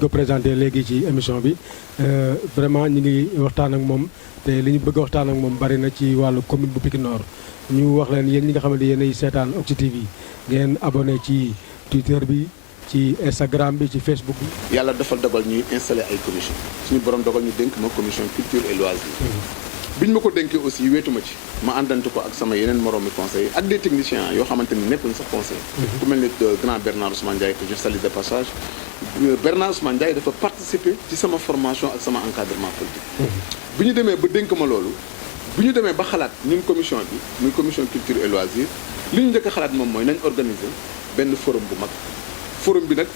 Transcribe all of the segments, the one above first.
ko présenté léegi ci émission bi vraiment ñu ngi waxtaan ak moom te li ñu bëgg a waxtaan ak moom bari na ci wàllu commune bu Pikine Nord ñu wax leen yéen ñi nga xamante yéen ay seetaan Oxy TV ngeen abonné ci Twitter bi ci Instagram bi ci Facebook bi. yàlla dafa dogal ñuy installé ay commission suñu borom dogal ñu dénk ma commission culture et loisir. biñ ma ko dénkee aussi wéetuma ci ma àndante ko ak sama yeneen moroomi conseil ak des techniciens yoo xamante ni nekkuñ sax conseil ku mel ni grand Bernard Ousmane Ndiaye que je salue de passage. Bernard Ousmane Ndiaye dafa participer ci sama formation ak sama encadrement politique. bi ñu demee ba dénk ma loolu bi ñu demee ba xalaat ñun commission bi muy commission culture et loisir li ñu njëkk a xalaat moom mooy nañ organiser benn forum bu mag. forum bi nag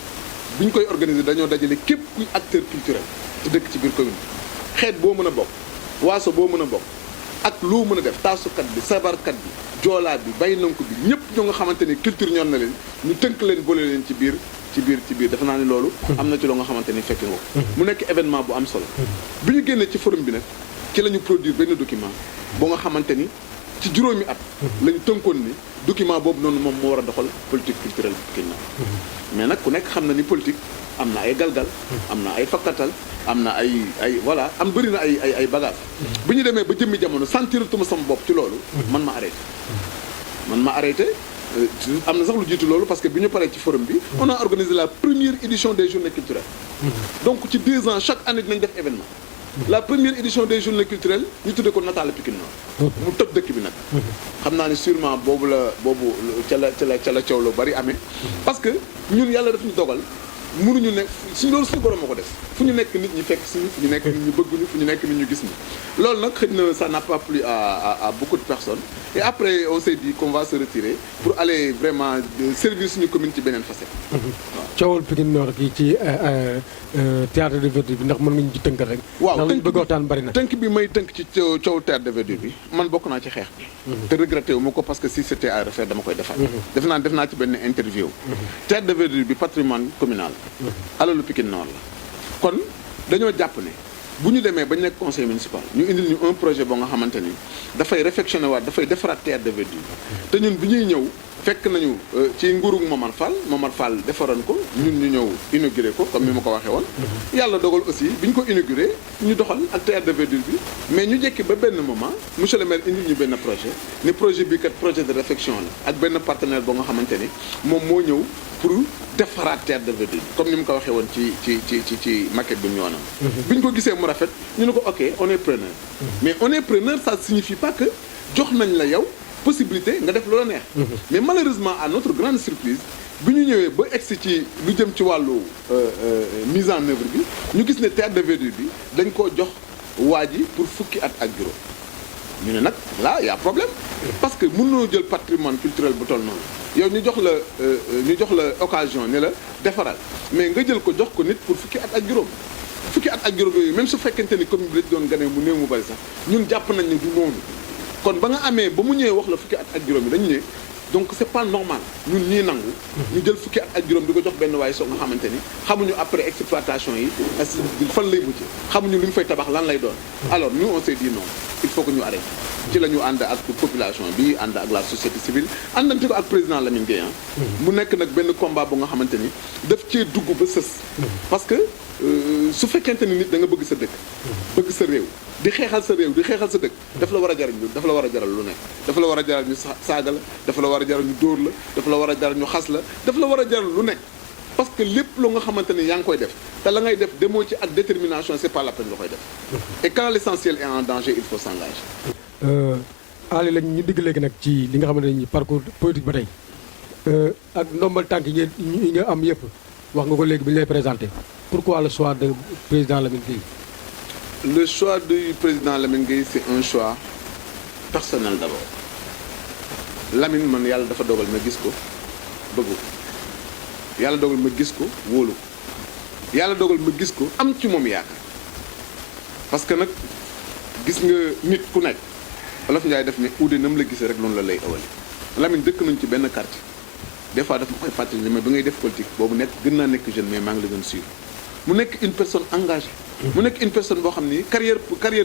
bi ñu koy organiser dañoo dajale képp kuy acteur culturel te dëkk ci biir commune bi xeet boo mën a bokk waaso boo mën a bokk ak loo mën a def taasukat bi sabarkat bi joolaa bi bay nanku bi ñëpp ñoo nga xamante ni culture ñor na leen ñu tënk leen boole leen ci biir dafa naa ne loolu am na ci loo nga xamante ni fekk nga ko mu nekk événement bu am solo bi ñu génnee ci forum bi nag ci la ñu produire benn document boo nga xamante ni ci juróomi at la ñu tënkoon ni document boobu noonu moom moo war a doxal politique culturelle bu Pikine Nord mais nag ku nekk xam na ni politique am na ay galgal am na ay fakkatal am na ay voilà am bëri na ay bagage bi ñu demee ba jëmmi jamono sentiratuma sama bopp ci loolu man ma arrêté am na sax lu jiitu loolu parce que bi ñu paree ci forum bi on a organisé la première édition des journées culturelles donc ci 2 ans chaque année dinañ def événement la première édition des journées culturelles ñu tuddee ko Nataal Pikine Nord mu toj dëkk bi nag xam naa ne sûrement boobu ca la coow lu bari amee parce que ñun yàlla daf ñu dogal mënuñu nekk loolu suñu borom moo ko def fu ñu nekk nit ñi fekk suñu fu ñu nekk nit ñi bëgguñu fu ñu nekk nit ñu gis ñu loolu nag xëy na ça n'a pas plu à beaucoup de personnes et après on s'est dit qu'on va se retirer pour aller vraiment servir suñu commune ci beneen facette waaw coowal Pikine Nord gi ci théâtre de verdure bi ndax mën nga ñu ci tënk rek waaw ndax bëgg waxtaan bari na tënk bi may tënk ci coow théâtre de verdure bi man bokk naa ci xeex bi te regretté wu ma ko parce que si c'était à refaire dama koy defaat def naa ci benn interview théâtre de verdure bi patrimoine communal alalu Pikine Nord la kon dañoo jàpp ne bu ñu demee ba ñu nekk conseil municipal ñu indil ñu un projet boo nga xamante ni dafay réfectionné waat dafay defaraat théâtre de verdure te ñun bi ñuy ñëw fekk nañu ci nguurug Momar Fall defaroon ko ñun ñu ñëw inauguré ko comme ni ma ko waxee woon yàlla dogal aussi bi ñu ko inauguré ñu doxal ak théâtre de verdure bi mais ñu jekki ba benn moment monsieur le maire indil ñu benn projet ne projet bi kat projet de réfection la ak benn partenaire boo nga xamante ni moom moo ñëw pour defaraat théâtre de verdure bi comme ni mu ko waxee woon ci maquette bi mu ñoonam bi ñu ko gisee mu rafet ñu ne ko ok on est preneur mais on est preneur ça signifie pas que jox nañ la yow possibilité nga def loola neex mais malheureusement à notre grande surprise bi ñu ñëwee ba egsi ci lu jëm ci wàllu mise en œuvre bi ñu gis ne théâtre de verdure bi dañ koo jox waa ji pour fukki at ak juróom ñu ne nag là y a problème parce que mënoo jël patrimoine culturel bu toll noonu yow ñu jox la occasion ne la defaral mais nga jël ko jox ko nit pour fukki at ak juróom yooyu même su fekkente ni commune bi dañ doon gane mu néew mu bari sax ñun jàpp nañ ne du noonu kon ba nga amee ba mu ñëwee wax la fukki at ak juróom yi dañu ne donc c'est pas normal ñun ñii nangu ñu jël fukki at ak juróom di ko jox benn waaye soo nga xamante ni xamuñu après exploitation yi fan lay mujj xamuñu lu ñu fay tabax lan lay doon alors nous on s'est dit non il faut que ñu arrêté ci la ñu ànd ak population bi ànd ak la société civile àndante ko ak président Lamine Gueye mu nekk nag benn combat bu nga xamante ni daf cee dugg ba sës parce que su fekkente ni nit da nga bëgg sa dëkk bëgg sa réew di xeexal sa réew di xeexal sa dëkk daf la war a jaral lu nekk dafa la war a jaral ñu saaga la dafa la war a jaral ñu dóor la dafa la war a jaral ñu xas la dafa la war a jaral lu nekk parce que lépp lu nga xamante ni yaa ngi koy def te la ngay def demoo ci ak détermination c'est pas la peine nga koy def et quand l'essentiel est en danger il faut s'engager Ali lañ ñu digg léegi nag ci li nga xamante ne parcours politique ba tey ak ndombal tànk yi nga am yëpp wax nga ko léegi bi ñu lay présenté pourquoi le choix de président Lamine Gueye. Le choix du président Lamine Gueye c'est un choix personnel d'abord Lamine man yàlla dafa dogal ma gis ko bëgg ko yàlla dogal ma gis ko wóolu ko yàlla dogal ma gis ko am ci moom yaakaar parce que nag gis nga nit ku nekk Wolof Njaay def ne uude nam la gisee rek loolu la lay awali Lamine dëkk nañ ci benn quartier des fois daf ma koy fàttali ne mais ba ngay def politique boobu nekk gën naa nekk jeune mais maa ngi la gën suivre mu nekk une personne engagée mu nekk une personne boo xam ni carrière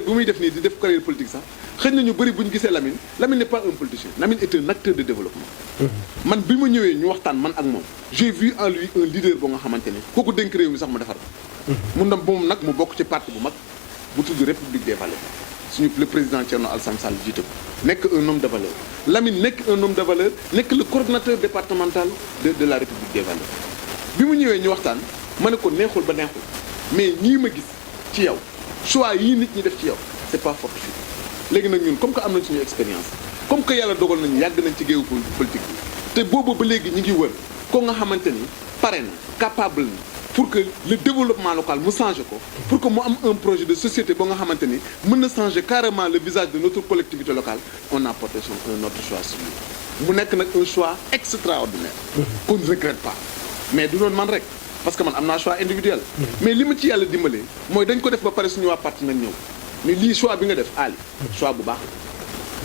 bu muy def nii di def carrière politique sax xëy na ñu bëri bu ñu gisee Lamine n'est pas un politicien. Lamine est un acteur de développement. man bi ma ñëwee ñu waxtaan man ak moom j'ai vu en lui un leader boo nga xamante ni kooku dénk réew mi sax ma defar ko. mu ndam moom nag mu bokk ci parti bu mag bu tudd République des valeurs suñu le président Thierno Alassane Sall jiite ko nekk un homme de valeur. Lamine nekk un homme de valeur nekk le coordonnateur départemental de la République des valeurs. bi mu ñëwee ñu waxtaan ma ne ko neexul ba neexul mais ñii ma gis ci yow choix yii nit ñi def ci yow c'est pas fortuit. léegi nag ñun comme que am nañ suñu expérience comme que yàlla dogal nañu yàgg nañ ci géewu politique bi te boobu ba léegi ñi ngi wër ko nga xamante ni pare na capable na pour que le développement local mu changé ko pour que mu am un projet de société ba nga xamante ni mën na changer carrément le visage de notre collectivité locale on a porté un autre choix sur lui mu nekk nag un choix extraordinaire qu'on ne regrette pas mais du doon man rek parce que man am naa choix individuel mais li ma ci yàlla dimbalee mooy dañ ko def ba pare suñu waa parti nag ñëw mais lii choix bi nga def Ali choix bu baax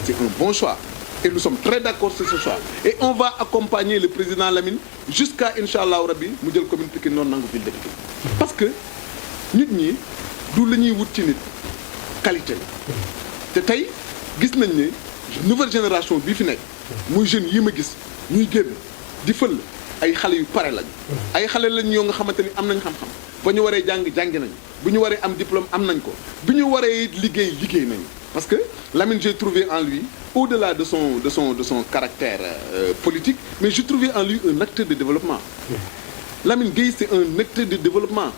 c'est un bon choix et nous sommes très d'accord sur ce choix et on va accompagner le président Lamine jusqu'à Inch'Allah Rabbi mu jël commune Pikine noonu nangu ville de Pikine parce que nit ñi du la ñuy wut ci nit qualité la te tey gis nañ ne nouvelle génération bii fi nekk muy jeunes yi ma gis ñuy génn di fël ay xale yu pare lañ ay xale lañ yoo nga xamante ni am nañ xam-xam ba ñu waree jàngi nañ bu ñu waree am diplôme am nañ ko bi ñu waree liggéey nañu parce que Lamine j'ai trouvé en lui au-delà de son caractère politique mais j'ai trouvé en lui un acteur de développement Lamine Gueye c'est un acteur de développement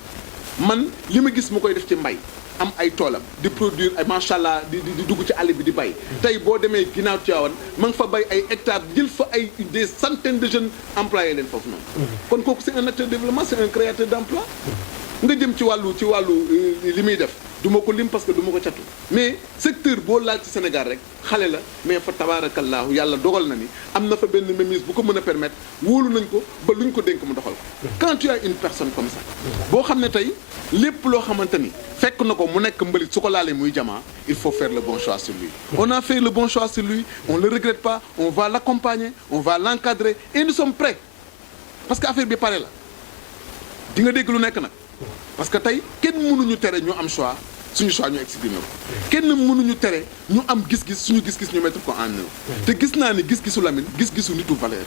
man li ma gis mu koy def ci mbay am ay toolam di produire ay macha allah di dugg ci àll bi di bay tey boo demee ginnaaw Tivaouane ma nga fa bay ay hectares jël fa ay des centaines de jeunes employés leen foofu noonu kon kooku c'est un acteur de développement c'est un créateur d'emploi nga jëm ci wàllu li muy def du ma ko lim parce que du ma ko catu mais secteur boo laal ci Sénégal rek xale la mais fa tabaarakallaahu yàlla dogal na ni am na fa benn mémise bu ko mën a permettre wóolu nañ ko ba luñ ko dénk mu doxal ko quand tu as une personne comme ça boo xam ne tey lépp loo xamante ni fekk na ko mu nekk mbalit su ko laalee muy jamaa il faut faire le bon choix sur lui on a fait le bon choix sur lui on le regrette pas on va l'accompagner on va l'encadrer et nous sommes prêts parce que affaire bi pare la di nga dégg lu nekk nag parce que tey kenn mënuñu tere ñu am choix suñu choix ñu exprimer ko kenn mënuñu tere ñu am gis-gis suñu gis-gis ñu mettre ko en œuvre te gis naa ni gis-gisu Lamine gis-gisu nitu valeur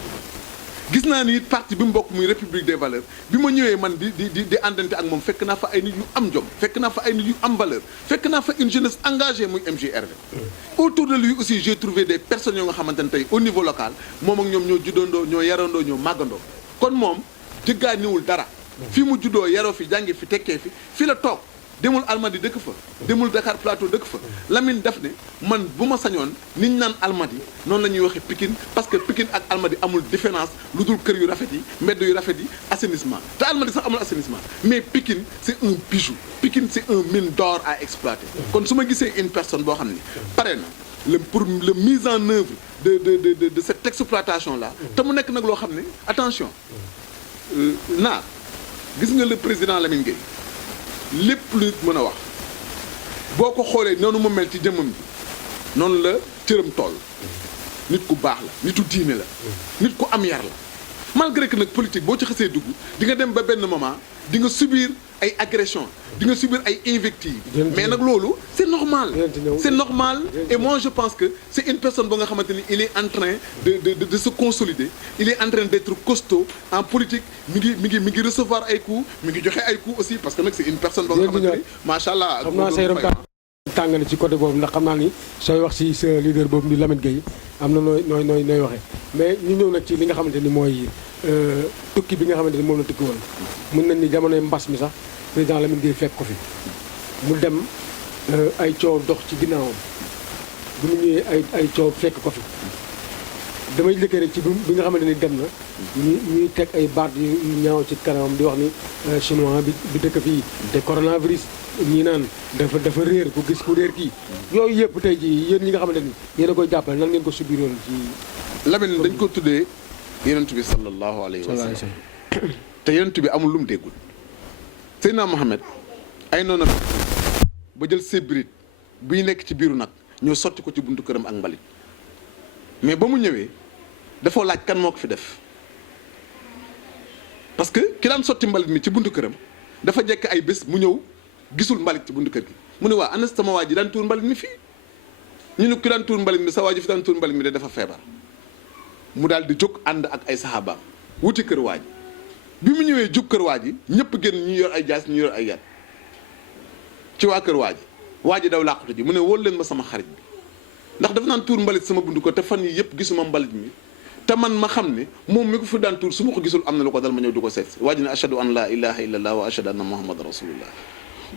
gis naa ni it parti bi mu bokk muy République des valeurs bi ma ñëwee man di àndante ak moom fekk naa fa ay nit yu am jom fekk naa fa ay nit yu am valeur fekk naa fa une jeunesse engagée muy MJRV autour de lui aussi j'ai trouvé des personnes yoo nga xamante ne tey au niveau local moom ak ñoom ñoo juddandoo ñoo yarandoo ñoo màggandoo kon moom jëggaaniwul dara fi mu juddoo yaroo fi jàngi fi tekkee fi la toog demul Almadi dëkk fa demul Dakar Plateau dëkk fa Lamine def ne man bu ma sañoon niñ naan Almadi noonu la ñuy waxee Pikine parce que Pikine ak Almadi amul différence lu dul kër yu rafet yi mbedd yu rafet yi assainissement te Almadi sax amul assainissement mais Pikine c'est un bijou Pikine c'est un mine d'or à exploiter kon su ma gisee une personne boo xam ni pare na pour le mise en œuvre de cette exploitation là te mu nekk nag loo xam ne attention naar gis nga le président Lamine Gueye lépp lu mën a wax boo ko xoolee noonu mu mel ci jëmmam ji noonu la cëram toll nit ku baax la nitu diine la nit ku am yar la malgré que nag politique boo ci xasee dugg di nga dem ba benn moment di nga subir ay agressions di nga subir ay invectives mais nag loolu c'est normal et moi je pense que c'est une personne ba nga xamante ni il est en train de se consolider il est en train d'être costaud en politique mi ngi recevoir ay coups mi ngi joxe ay coups aussi parce que nag c'est une personne ba nga xamante ni macha allah xam naa say tàng na ci côté boobu ndax xam naa ni sooy wax ci sa leader boobu ni Lamine Gueye am na nooy waxee mais ñu ñëw nag ci li nga xamante ni mooy tukki bi nga xamante ni moom la tukki woon mën nañ ni jamonoy mbas mi sax président Lamine Gueye fekk ko fi mu dem ay coow dox ci ginnaawam bu mu ñëwee ay coow fekk ko fi damay lëkkee rek ci bi nga xamante ni dem na ñuy teg ay baat yu ñaaw ci kanamam di wax ni chinois bi dëkk fii te coronavirus ñii naan dafa réer ku gis ku réer kii yooyu yëpp tey ji yéen ñi nga xamante ni yéen a koy jàppale nan ngeen ko subiroon ci Lamine dañ ko tuddee yonent bi sallallahu alayhi wa sallam te yonent bi amul lu mu déggul Seydina Mohamed ay noonu ba jël sébrit buy nekk ci biiru nag ñoo sotti ko ci buntu këram ak mbalit mais ba mu ñëwee dafa laaj kan moo ko fi def parce que ki daan sotti mbalit mi ci buntu këram dafa jekk ay bés mu ñëw gisul mbalit ci buntu kër gi mu ne waa ana sama waa ji daan tuur mbalit mi fii ñu ne ki daan tuur mbalit mi sa waa ji fi daan tuur mbalit mi de dafa feebar mu daal di jóg ànd ak ay saxaabaam wuti kër waa ji bi mu ñëwee jub kër waa ji ñëpp génn ñu yor ay jaas ñu yor ay yat ci waa kër waa ji daw làqatu ji mu ne wóol leen ma sama xarit bi ndax dafa naan tuur mbalit sama buntu ko te fan yi yëpp gisuma mbalit mi te man ma xam ne moom mi ko fi daan tuur su ma ko gisul am na lu ko dal ma ñëw di ko seet si waa ji ne ashhadu an la ilaha illallah wa ashhadu anna muhammadan rasulullah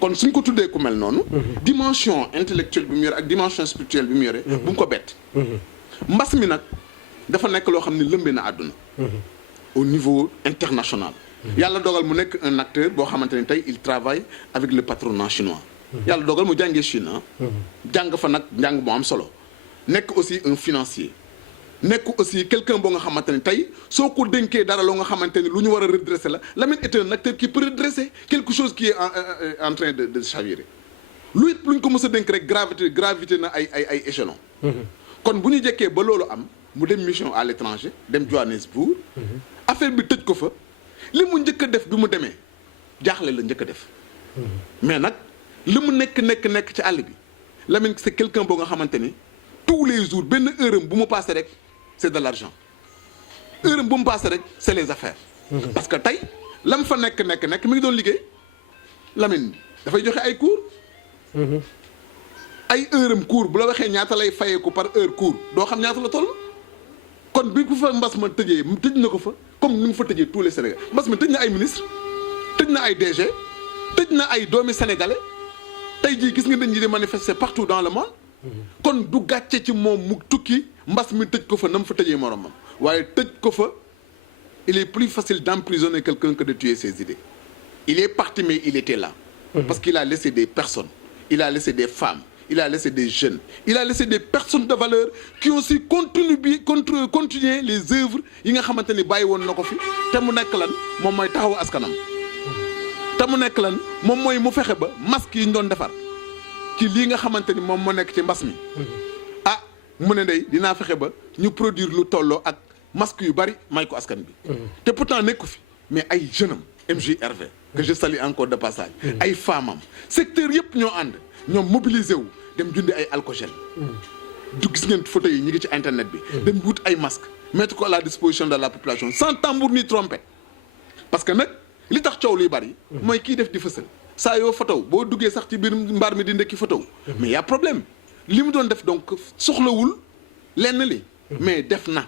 kon suñ ko tuddee ku mel noonu dimension intellectuelle bi mu yore ak dimension spirituelle bi mu yore bu mu ko bett mbas mi nag dafa nekk loo xam ne lëmbee na àdduna au niveau international yàlla dogal mu nekk un acteur boo xamante ne tey il travaille avec le patronat chinois yàlla dogal mu jàngee Chine jàng fa nag njàng moo am solo nekk aussi un financier nekk aussi quelqu'un boo nga xamante ne tey soo ko dénkee dara loo nga xamante ni lu ñu war a redresser la Lamine est un acteur qui peut redresser quelque chose qui est en train de chavirer lu it lu ñu ko mës a dénk rek gravité na ay échelon kon bu ñu jekkee ba loolu am mu dem mission à l'étranger dem Johannesburg affaire bi tëj ko fa li mu njëkk a def bi mu demee jaaxle la njëkk a def mais nag li mu nekk ci àll bi Lamine c'est quelqu'un boo nga xamante ni tous les jours benn heure am bu mu passé rek c'est de l'argent heure am bu mu passé rek c'est les affaires parce que tey lam fa nekk mi ngi doon liggéey Lamine dafay joxe ay cours ay heure am cours bu la waxee ñaata lay fayeeku par heure cours doo xam ñaata la toll kon bi ku fa mbas ma tëjee tëj na ko fa comme ni mu fa tëjee tous les Sénégalais mbas mi tëj na ay ministre tëj na ay DG tëj na ay doomi sénégalais tey jii gis nga dañ ñi di manifester partout dans le monde kon du gàcce ci moom mu tukki mbas mi tëj ko fa na mu fa tëjee moromam waaye tëj ko fa il est plus facile d'emprisonner quelqu'un que de tuer ses idées il est parti mais il était là parce qu'il a laissé des personnes il a laissé des femmes il a laissé des jeunes il a laissé des personnes de valeur qui ont aussi continuer les œuvres yi nga xamante ni bàyyi woon na ko fi te mu nekk lan moom mooy taxawu askanam te mu nekk lan moom mooy mu fexe ba masque yi ñu doon defar ci lii nga xamante ni moom moo nekk ci mbas mi mu ne ndey dinaa fexe ba ñu produire lu tolloo ak masque yu bari may ko askan bi te pourtant nekku fi mais ay jeunes am MJRV que je salue encore de passage ay femmes am secteur yëpp ñoo ànd ñoom mobilisé wu dem jundi ay alcogel du gis ngeen photo yi ñi ngi ci internet bi dem wut ay masques mettre ko à la disposition de la population sans tambour ni trompette parce que nag li tax coow luy bari mooy kii def di fësal saa yoo photo boo duggee sax ci biir mbaar mi di ndekki photo mais y a problème li mu doon def donc soxlawul lenn li mais def na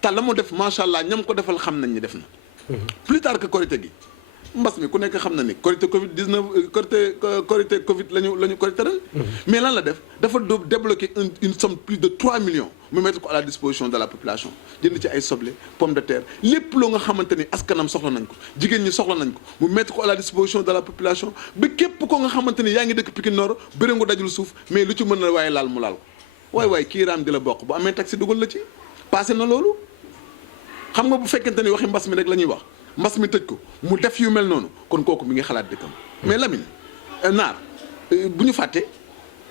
te la mu def macha allah ñam ko defal xam nañ ni def na plus tard que korité gi mbas mi ku nekk xam na ni korité Covid 19 korité Covid lañu korité ren mais lan la def dafa débloquer une somme plus de 3 millions mu mettre ko à la disposition de la population jënd ci ay soble pomme de terre lépp loo nga xamante ni askanam soxla nañ ko jigéen ñi soxla nañ ko mu mettre ko à la disposition de la population ba képp ko nga xamante ni yaa ngi dëkk Pikine Nord bëréngu dajul suuf mais lu ci mën na waaye laal mu laal ko waaye kii raam di la bokk bu amee taxi dugal la ci passé na loolu xam nga bu fekkente ni waxi mbas mi rek la ñuy wax mbas mi tëj ko mu def yu mel noonu kon kooku mi ngi xalaat dëkkam mais Lamine naar bu ñu fàtte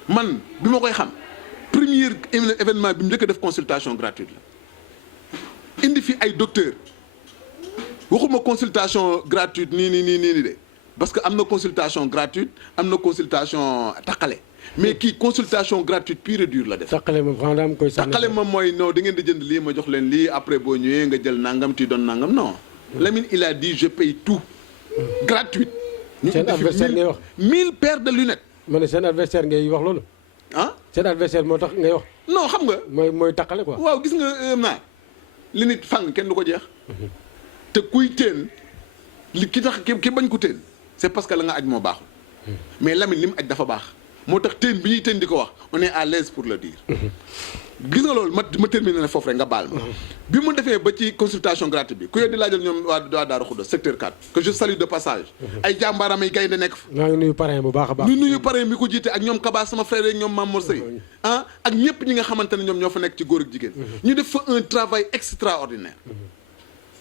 man bi ma koy xam premier événement bi mu njëkk a def consultation gratuite la indi fi ay docteur waxuma consultation gratuite nii de parce que am na consultation gratuite am na consultation taqale mais kii consultation gratuite pure et dure la def. taqale moom xanaa am koy taqale moom mooy non da ngeen di jënd lii ma jox leen lii après boo ñëwee nga jël nangam ti doon nangam non. Lamine il a dit je paye tout gratuit. seen adversaire ngay wax 1000 paires de lunettes. ma ne seen adversaire ngay wax loolu. seen adversaire moo tax ngay wax. non xam nga. mooy taqale quoi. waaw gis nga naa li nit fang kenn du ko jeex. te kuy teen li ki tax ki bañ ko teen c'est parce que la nga aj moo baaxul. mais Lamine li mu aj dafa baax. moo tax teen bi ñuy teen di ko wax on est à l'aise pour le dire. gis nga loolu ma terminé na foofu rek nga baal ma. bi mu defee ba ci consultation gratuite bi ku yee di laajal ñoom waa Daaru Xudoos secteur 4 que je salue de passage. ay jàmbaaram ay gaynde nekk fa. maa ngi nuyu parrain bu baax a baax. ñu nuyu parrain mi ko jiite ak ñoom Kaba sama frère ak ñoom Mamour Seye ak ñëpp ñi nga xamante ne ñoom ñoo fa nekk ci góor ak jigéen. ñu def fa un travail extraordinaire.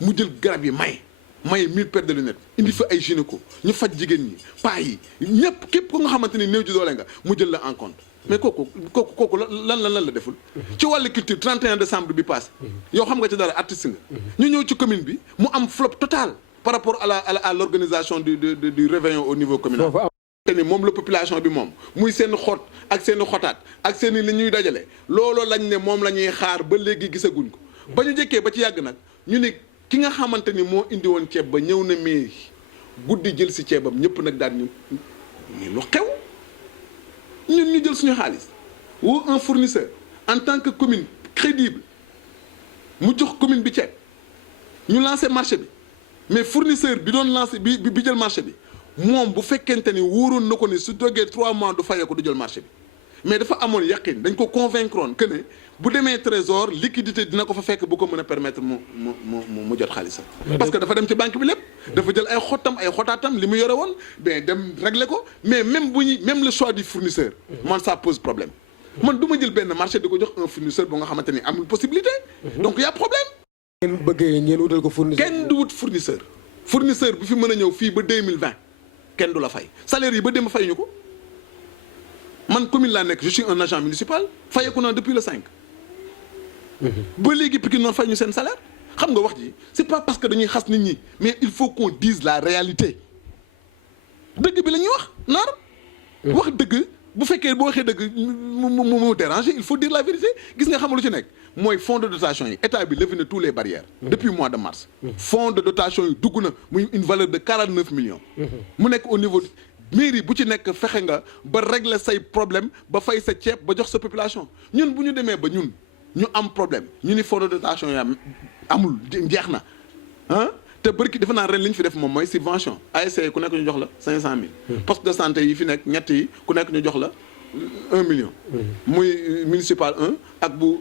mu jël garab yi may 1000 paires de lunettes indi fa ay gynéco ñu faj jigéen ñi paa yi ñëpp képp ko nga xamante ni néew ji doole nga mu jël la en compte mais kooku lan la deful. ci wàllu culture 31 décembre bi passé. yow xam nga ci dara artiste nga. ñu ñëw ci commune bi mu am flop total par rapport à l'organisation du réveillon au niveau communal. te ni moom la population bi moom muy seen xot ak seen xotaat ak seen li ñuy dajale looloo lañ ne moom la ñuy xaar ba léegi gisaguñ ko ba ñu jëkkee ba ci yàgg nag ñu ne ki nga xamante ni moo indi woon ceeb ba ñëw na mairie guddi jël si ceebam ñëpp nag daal ñu lu xew ñun ñu jël suñu xaalis woo un fournisseur en tant que commune crédible mu jox commune bi ceeb ñu lancé marché bi mais fournisseur bi doon lancé bi jël marché bi moom bu fekkente ni wóoroon na ko ni su jógee 3 mois du fayee ko du jël marché bi mais dafa amoon yaqin dañ ko convaincre woon que ne bu demee trésor liquidité dina ko fa fekk bu ko mën a permettre mu jot xaalisam. parce que dafa dem ci banque bi lépp. dafa jël ay xottam ay xotaatam li mu yore woon ben dem régler ko mais même le choix du fournisseur. man ça pose problème. man du ma jël benn marché di ko jox un fournisseur bu nga xamante ni amul possibilité. donc y a problème. ngeen bëggee ngeen wutal ko fournisseur. kenn du wut fournisseur. fournisseur bi fi mën a ñëw fii ba 2020 kenn du la fay salaire yi ba dem fay ñu ko. man commune laa nekk je suis un agent municipal fayeeku naa depuis le 5. ba léegi Pikine noonu fay ñu seen salaire xam nga wax ji c'est pas parce que dañuy xas nit ñi mais il faut qu'on dise la réalité dëgg bi la ñuy wax naar. wax dëgg bu fekkee boo waxee dëgg mu déranger il faut dire la vérité gis nga xam lu ci nekk mooy fonds de dotation yi état bi levé na tous les barrières. depuis mois de mars. fonds de dotation yi dugg na muy une valeur de 49 millions. mu nekk au niveau. mairie bu ci nekk fexe nga ba régler say problème ba fay sa ceeb ba jox sa population ñun bu ñu demee ba ñun ñu am problème ñu ni fonds de dotation yi amul jeex na ah te bërki defe naa ren li ñu fi def moom mooy subvention ASC ku nekk ñu jox la 500000. poste de santé yi fi nekk ñett yi ku nekk ñu jox la 1 million. muy municipal 1 ak bu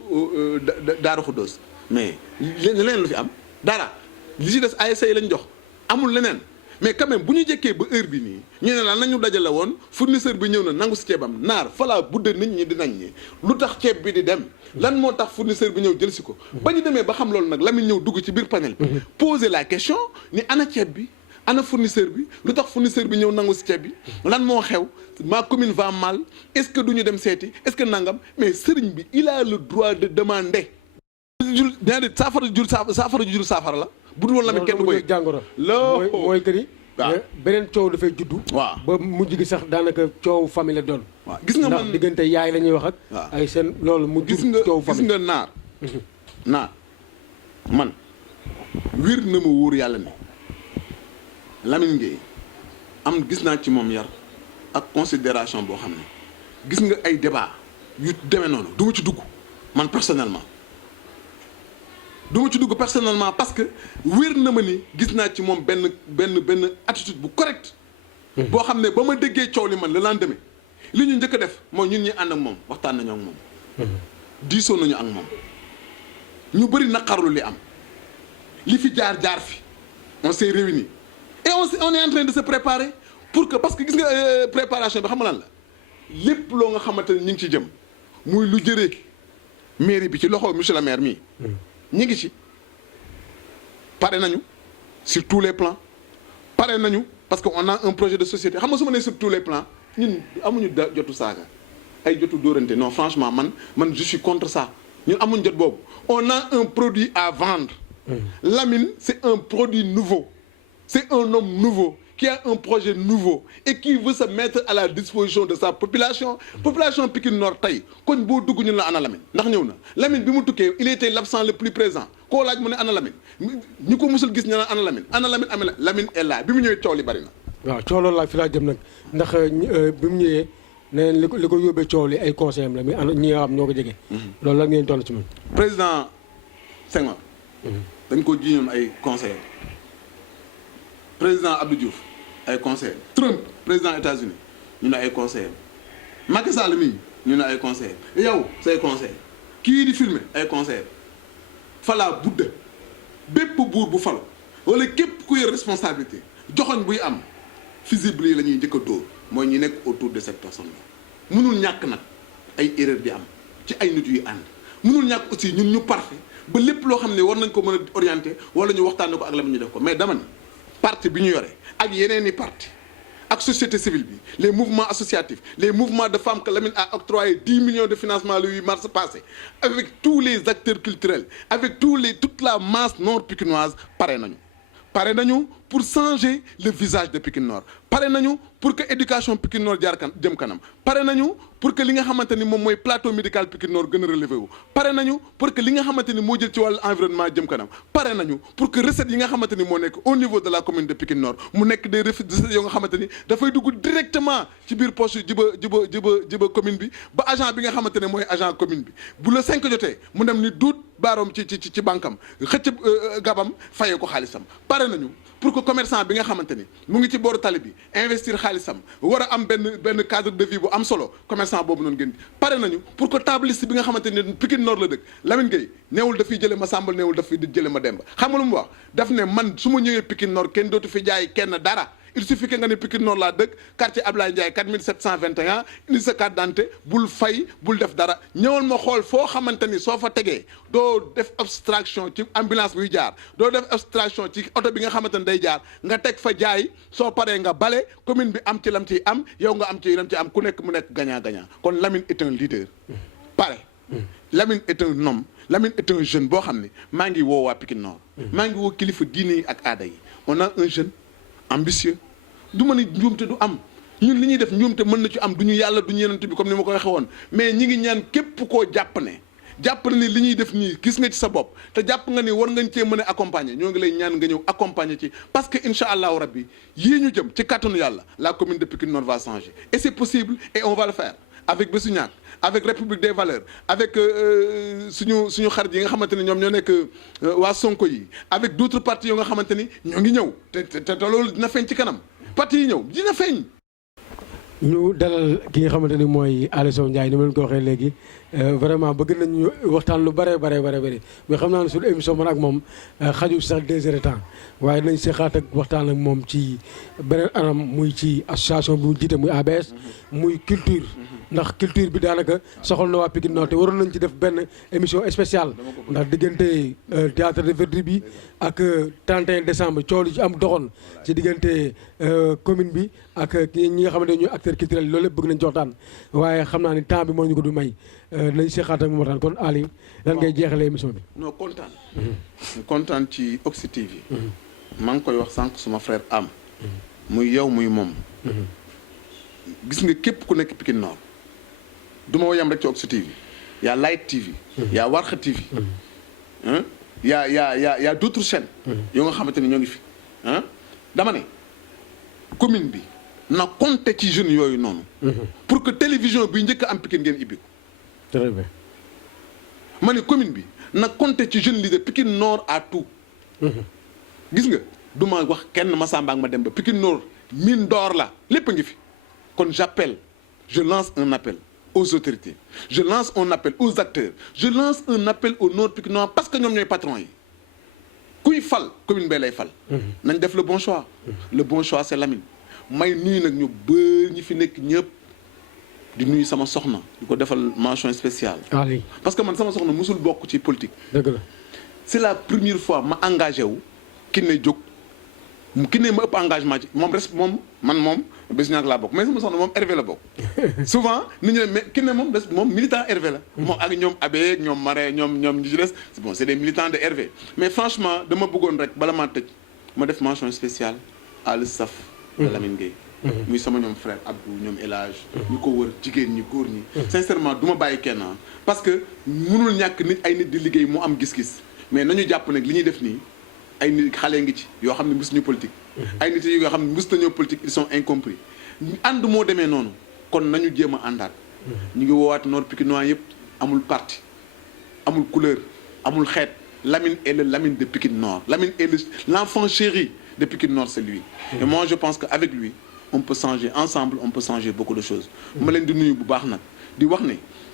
Daaru Xuddoos mais leneen lu fi am dara li ci des ASC yi lañ jox amul leneen. mais quand même bu ñu jekkee ba heure bi nii ñu ne la nañu dajale woon fournisseur bi ñëw na nangu si ceebam naar falaa budde nit ñi dinañ ñi lu tax ceeb bi di dem lan moo tax fournisseur bi ñëw jël si ko ba ñu demee ba xam loolu nag Lamine ñëw dugg ci biir panel bi poser la question ni ana ceeb bi ana fournisseur bi lu tax fournisseur bi ñëw nangu si ceeb bi lan moo xew ma commune va mal est-ce que du ñu dem seeti est-ce que nangam mais sëriñ bi il a le droit de demander jul ñaari saafara jur saafara la bu dul woon Lamine kenn du koy jàngoro mooy que ni beneen coow dafay juddu. waaw ba mujj gi sax daanaka coow famille la doon. waaw gis nga man ndax diggante yaay la ñuy wax ak. ay seen loolu mu jur coow famille gis nga naar man wér na ma wóor yàlla ne Lamine Gueye am gis naa ci moom yar ak considération boo xam ne gis nga ay débat yu demee noonu du ma ci dugg man personnellement. personnellement parce que wér na ma ni gis naa ci moom benn attitude bu correct boo xam ne ba ma déggee coow li man le lendemain li ñu njëkk a def mooy ñun ñi ànd ak moom waxtaan nañu ak moom diisoo nañu ak moom ñu bëri naqarlu li am li fi jaar fi on s'est réunis et on est en train de se préparer pour que parce que gis nga préparation bi xam nga lan la lépp loo nga xamante ne ñu ngi ci jëm muy lu jëree mairie bi ci loxo monsieur le maire mii ñi ngi ci pare nañu sur tous les plans pare nañu parce que on a un projet de société xam nga su ma nee sur tous les plans ñun amuñu jotu saaga ay jotu dóorante non franchement man je suis contre ça ñun amuñu jot boobu on a un produit à vendre. Lamine c'est un produit nouveau c'est un homme nouveau qui a un projet nouveau et qui veut se mettre à la disposition de sa population Pikine Nord tey koñ boo dugg ñun la ana Lamine ndax ñëw na Lamine bi mu tukkee il était l'absent le plus présent koo laaj mu ne ana Lamine ñu ko musul gis ñu naan ana Lamine Lamine est là bi mu ñëwee coow li bari na. waaw coow loolu laa fi laa jëm nag ndax bi mu ñëwee nee li ko yóbbee coow li ay conseil am la mais ñi nga xam ñoo ko jege. loolu la ngeen toll ci moom. président Senghor. dañ ko jiñoon ay conseillers président Abdou Diouf. ay conseillers Trump président États-Unis ñu ne ay conseillers Macky Sall mii ñu ne ay conseillers yow say conseillers kii di filmer ay conseillers falaa budda bépp buur bu falo wala képp ku yor responsabilité joxoñ buy am fusible yi la ñuy njëkk a dóor mooy ñu nekk autour de cette personne là mënul ñàkk nag ay erreur di am ci ay nit yuy ànd mënul ñàkk aussi ñun ñu parfait ba lépp loo xam ne war nañ ko mën a orienter wala ñu waxtaanee ko ak la ñu def ko mais dama ni parti bi ñu yore ak yeneen i parti ak société civile bi les mouvements associatifs les mouvements de femmes que Lamine a octroyé 10 millions de financement le 8 mars passé avec tous les acteurs culturels avec toute la masse nord pikinoise pare nañu pare nañu pour changer le visage de Pikine Nord pare nañu pour que éducation Pikine Nord jëm kanam pare nañu pour que li nga xamante ni moom mooy plateau médical Pikine Nord gën a relevé wu pare nañu pour que li nga xamante ni moo jël ci wàllu environnement jëm kanam pare nañu pour que recettes yi nga xamante ni moo nekk au niveau de la commune de Pikine Nord mu nekk des recettes yoo nga xamante ni dafay dugg directement ci biir poche jiba commune bi ba agent bi nga xamante ne mooy agent commune bi bu la 5 jotee mu dem ni duut baaroom ci bankam xëcc gabam fayee ko xaalisam pare nañu pour que commerçant bi nga xamante ni mu ngi ci booru tali bi investir xaalisam war a am benn cadre de vie bu am solo commerçant boobu noonu ngeen pare nañu pour que tabliste bi nga xamante ni Pikine Nord la dëkk Lamine Gueye neewul dafiy jële ma Samba neewul dafiy jële ma Demba xam nga lu mu wax daf ne man su ma ñëwee Pikine Nord kenn dootu fi jaay kenn dara il suffit que nga ne Pikine Nord laa dëkk quartier Ablaye Ndiaye 4721 indi sa carte d'identité bul fay bul def dara ñëwal ma xool foo xamante ni soo fa tegee doo def abstraction ci ambulance buy jaar doo def abstraction ci oto bi nga xamante ni day jaar nga teg fa jaay soo paree nga bale commune bi am ci lam ciy am yow nga am ci lam ci am ku nekk mu nekk gagnant-gagnant kon Lamine est un leader pare Lamine est un homme Lamine est un jeune boo xam ne maa ngi woo waa Pikine Nord maa ngi woo kilifa diine yi ak aada yi on a un jeune ambitieux du ma ne njuumte du am ñun li ñuy def njuumte mën na ci am du ñu yàlla du ñu yenent bi comme ni ma ko waxee woon mais ñi ngi ñaan képp koo jàpp ne ni li ñuy def nii gis nga ci sa bopp te jàpp nga ni war ngañ cee mën a accompagner ñoo ngi lay ñaan nga ñëw accompagner ci parce que incha allahu rabbi yii ñu jëm ci kàttanu yàlla la commune de Pikine Nord va changer et c'est possible et on va le faire avec Bessu Ñakk avec République des valeurs avec suñu xarit yi nga xamante ni ñoom ñoo nekk waa Sonko yi avec d'autres partis yoo nga xamante ni ñoo ngi ñëw te loolu dina feeñ ci kanam parti yi ñëw dina feeñ. ñu dalal ki nga xamante ni mooy Aly Sow Ndiaye ni ma leen ko waxee léegi vraiment bëgg nañu waxtaan lu bare mais xam naa ne suñu émission man ak moom xaju sax 2 heures de temps waaye nañ seexaat ak waxtaan ak moom ci beneen anam muy ci association bi mu jiite muy ABS muy culture ndax culture bi daanaka soxal na waa Pikine Nord te waroon nañ ci def benn émission spéciale ndax diggante théâtre de verdure bi ak 31 décembre coow li ci am doxoon ci diggante commune bi ak ñi nga xamante ne ñooy acteurs culturels loolu lépp bëgg nañ ci waxtaan waaye xam naa ni temps bi moo ñu ko du may nañ seexaat ak moom waxtaan kon Aly lan ngay jeexalee émission bi. non kontaan ci Oxy TV. maa ngi koy wax sànq suma frère am muy yow muy moom. gis nga képp ku nekk Pikine Nord du ma yem rek ci Oxy TV y'a Light TV. y'a Warxa TV. y'a d'autres chaînes. yoo nga xamante ni ñoo ngi fi dama ne commune bi na compter ci jeunes yooyu noonu. pour que télévision bi njëkk a am Pikine ngeen ibbi ko. très bien. ma ne commune bi na compter ci jeune leader Pikine Nord à tout. gis nga du ma wax kenn ma Samba ak ma Demba Pikine Nord mine d'or la lépp a ngi fi kon je lance un appel aux autorités je lance un appel aux acteurs je lance un appel au Nord Pikine Nord parce que ñoom ñooy patron yi kuy fal commune bay lay fal. nañ def le bon choix. le bon choix c'est Lamine may nuyu nag ñu bëri ñi fi nekk ñëpp di nuyu sama soxna di ko defal mention spéciale. parce que man sama soxna musul bokk ci politique. dëgg la c'est la première fois ma engagé wu ki ne jóg ki ne ma ëpp engagement ci moom moom Bessu Ñakk laa bokk mais sama soxna moom RV la bokk. souvent nit ñi ne mais ki ne moom militant RV la. moom ak ñoom Abe ñoom Mare ñoom ñi ci des bon c'est des militants de RV mais franchement dama bëggoon rek bala maa tëj ma def mention spéciale à le staff de Lamine Gueye. muy sama ñoom frère Abdou ñoom El Hadj ñu ko wër jigéen ñi góor ñi. sincèrement du ma bàyyi kenn parce que mënul ñàkk ay nit di liggéey mu am gis-gis mais nañu jàpp nag li ñuy def nii ay nit xale ngi ci yoo xam ne mës ñu politique. ay nit yoo xam ne mës nañoo politique ils sont incompris ànd moo demee noonu kon nañu jéem a àndaat. ñu ngi woowaat Nord Pikinois yëpp amul parti amul couleur amul xeet Lamine est le Lamine de Pikine Nord Lamine est l'enfant chéri de Pikine Nord c'est lui. et moi je pense que avec lui on peut changer ensemble on peut changer beaucoup de choses. ma leen di nuyu bu baax nag di wax ne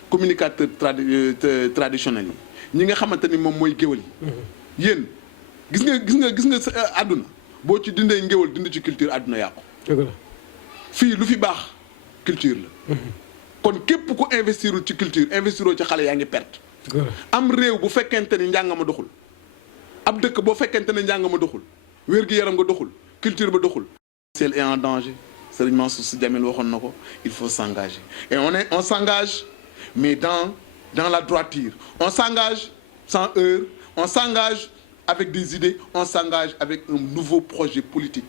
communicateur traditionnel yi ñi nga xamante ni moom mooy géwël yi. yéen gis nga sa àdduna boo ci dindee ngéwël dind ci culture àdduna yàqu. dëgg la fii lu fi baax culture la. kon képp ku investirul ci culture investiroo ci xale yaa ngi perte. am réew bu fekkente ni njàng ma doxul ab dëkk boo fekkente ne njàng ma doxul wér-gu-yaram nga doxul culture ba doxul. elle est en danger Serigne Mansour Sy Djamil waxoon na ko il faut s'engager et on s'engage mais dans la droiture on s'engage sans heurts on s'engage avec des idées, on s'engage avec un nouveau projet politique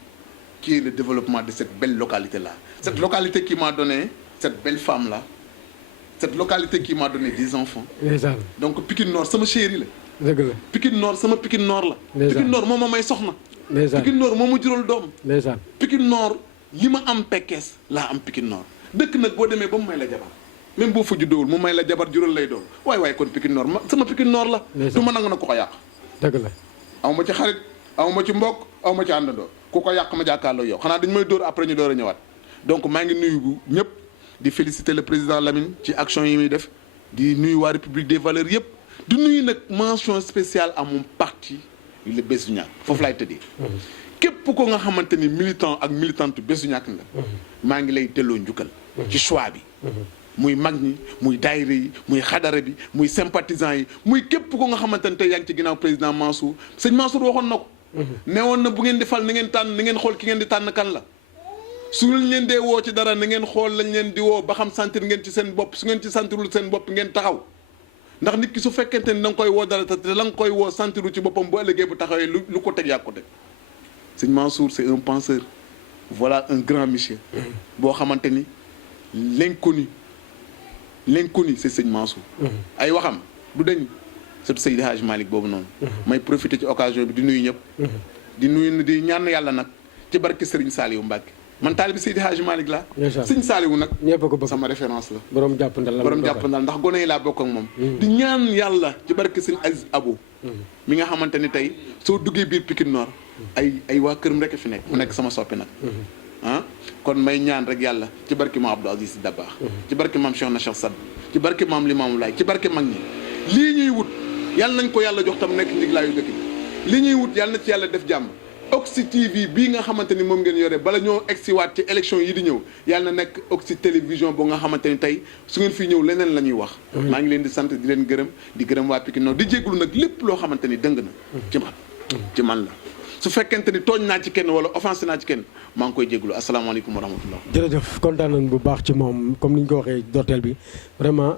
qui est le développement de cette belle localité-là. Cette localité qui m'a donné cette belle femme-là, cette localité qui m'a donné des enfants. Donc Pikine Nord, c'est ma chérie. Pikine Nord, c'est ma Pikine Nord. Pikine Nord, moi, je suis Pikine Nord, moi, je suis dom. Pikine Nord, li ma am Pekes laa am Pikine Nord. Dëkk nag boo demee ba mu may la jabar même boo fa juddoowul mu may la jabar jural lay doon waaye kon Pikine Nord sama Pikine Nord la. du ma nangu na ku ko yàq. dëgg la. aw ma ci xarit aw ma ci mbokk aw ma ci àndandoo ku ko yàq ma jàkkaarloo yow xanaa dañu may dóor après ñu door a ñëwaat donc maa ngi nuyu bu ñëpp di féliciter le président Lamine ci action yi muy def di nuyu waa République des valeurs yëpp di nuyu nag mention spéciale à mon parti le Bessu Ñakk foofu laay tëddee. képp ko nga xamante ni militant ak militante Bessu Ñakk nga. maa ngi lay delloo njukkal. ci choix bi. muy mag ñi muy daayira yi muy xadara bi muy sympathisant yi muy képp ko nga xamante ne tey yaa ngi ci ginnaaw président Mansour sëñ Mansour waxoon na ko. ne woon na bu ngeen di fal na ngeen tànn na ngeen xool ki ngeen di tànn kan la. su lañ leen dee woo ci dara na ngeen xool lañ leen di woo ba xam sentir ngeen ci seen bopp su ngeen ci sentirul seen bopp ngeen taxaw. ndax nit ki su fekkente ni da nga koy woo dara te la nga koy woo sentiru ci boppam bu ëllëgee bu taxawee lu ko teg yaa ko teg. sëñ Mansour c'est un penseur voilà un grand monsieur. boo xamante ni l'inconnu c'est sëñ Mansour. ay waxam du dañ surtout Seydi Hadj Malick boobu noonu. may profiter ci occasion bi di nuyu ñëpp. di nuyu di ñaan yàlla nag ci barke Serigne Saliou Mbacke man taalibi Seydi Hadj Malick laa. Serigne Saliou nag. ñëpp ko bëgg sama référence la. borom jàppandal la borom jàppandal ndax gone yi laa bokk ak moom. di ñaan yàlla ci barke Serigne Aziz Abou. mi nga xamante ni tey soo duggee biir Pikine Nord. ay waa këram rek fi nekk mu nekk sama soppi nag. kon may ñaan rek yàlla ci barke maam Abdou Aziz Dabakh. ci barke maam Cheikh na Cheikh Sadd. ci barke maam Limamou Laye ci barke mag ñi. lii ñuy wut yàlla nañ ko yàlla jox tam nekk ndiglaayu dëkk bi li ñuy wut yàlla na ci yàlla def jàmm. Oxy TV bii nga xamante ni moom ngeen yore bala ñoo egsiwaat ci élection yi di ñëw yàlla na nekk Oxy télévision boo nga xamante ni tey su ngeen fii ñëw leneen la ñuy wax. maa ngi leen di sant di leen gërëm di gërëm waa Pikine Nord di jéglu nag lépp loo xamante ni dëng na. ci man la su fekkente ni tooñ naa ci kenn wala offensé naa ci kenn maa ngi koy jéglu asalaamaaleykum wa rahmatullah. jërëjëf kontaan nañ bu baax ci moom comme ni ñu ko waxee dorteel bi vraiment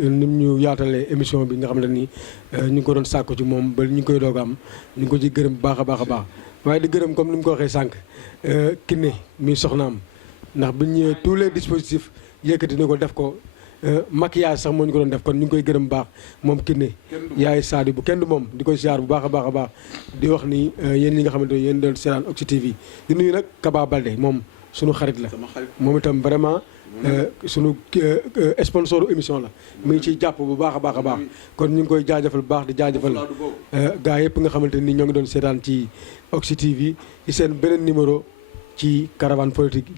ni ñu yaatalee émission bi nga xam ne ni ñu ngi ko doon sàkku ci moom ba ñu ngi koy doog am ñu ngi ko ci gërëm bu baax a baax a baax. waaye di gërëm comme ni mu ko waxee sànq Kiné mi soxnaam ndax bu ñu ñëwee tous les dispositifs yëkkati ni ko def ko maquillage sax moo ñu ko doon def kon ñu ngi koy gërëm bu baax moom Kiné yaay Saadi bu kenn du moom di koy siyaar bu baax a baax a baax di wax ni yéen ñi nga xamante ne yéen doon seetaan Oxy TV di nuyu nag Kaba Balde moom sunu xarit la moom itam vraiment sunu sponsor émission la mu ngi ciy jàpp bu baax a baax a baax kon ñu ngi koy jaajëfal bu baax di jaajëfal gaa yëpp nga xamante ni ñoo ngi doon seetaan ci Oxy TV ci seen beneen numéro ci caravane politique